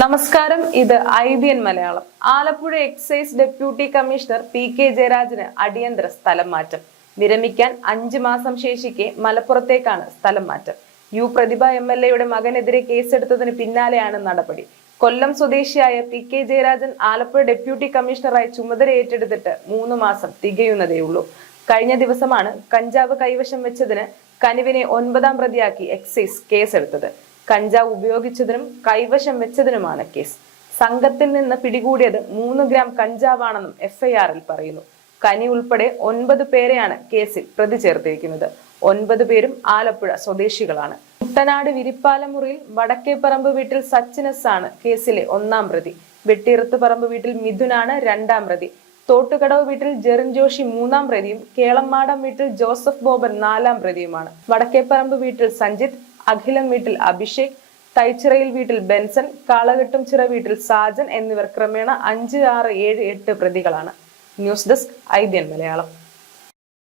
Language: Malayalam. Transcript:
നമസ്കാരം, ഇത് IBN Malayalam. Alappuzha excise deputy commissioner PK ജയരാജന് അടിയന്തര സ്ഥലം മാറ്റം. വിരമിക്കാൻ 5 മാസം ശേഷിക്കെ മലപ്പുറത്തേക്കാണ് സ്ഥലം മാറ്റം. പ്രതിഭ MLA മകനെതിരെ കേസെടുത്തതിന് പിന്നാലെയാണ് നടപടി. കൊല്ലം സ്വദേശിയായ PK ജയരാജൻ ആലപ്പുഴ ഡെപ്യൂട്ടി കമ്മീഷണറായി ചുമതല ഏറ്റെടുത്തിട്ട് 3 മാസം തികയുന്നതേയുള്ളൂ. കഴിഞ്ഞ ദിവസമാണ് കഞ്ചാവ് കൈവശം വെച്ചതിന് കനിവിനെ 9ാം പ്രതിയാക്കി എക്സൈസ് കേസെടുത്തത്. കഞ്ചാവ് ഉപയോഗിച്ചതിനും കൈവശം വെച്ചതിനുമാണ് കേസ്. സംഘത്തിൽ നിന്ന് പിടികൂടിയത് 3 ഗ്രാം കഞ്ചാവാണെന്നും FIR-ൽ പറയുന്നു. കനി ഉൾപ്പെടെ 9 പേരെയാണ് കേസിൽ പ്രതി ചേർത്തിരിക്കുന്നത്. 9 പേരും ആലപ്പുഴ സ്വദേശികളാണ്. കുട്ടനാട് വിരിപ്പാലമുറിയിൽ വടക്കേപ്പറമ്പ് വീട്ടിൽ സച്ചിനസ് ആണ് കേസിലെ 1ാം പ്രതി. വെട്ടിയറുത്ത് പറമ്പ് വീട്ടിൽ മിഥുനാണ് 2ാം പ്രതി. തോട്ടുകടവ് വീട്ടിൽ ജെറിൻ ജോഷി 3ാം പ്രതിയും കേളമ്മാടം വീട്ടിൽ ജോസഫ് ബോബൻ 4ാം പ്രതിയുമാണ്. വടക്കേപ്പറമ്പ് വീട്ടിൽ സഞ്ജിത്ത്, അഖിലം വീട്ടിൽ അഭിഷേക്, തൈച്ചിറയിൽ വീട്ടിൽ ബെൻസൺ, കാളകെട്ടും ചിറ വീട്ടിൽ സാജൻ എന്നിവർ ക്രമേണ 5, 6, 7, 8 പ്രതികളാണ്. News desk IBN Malayalam.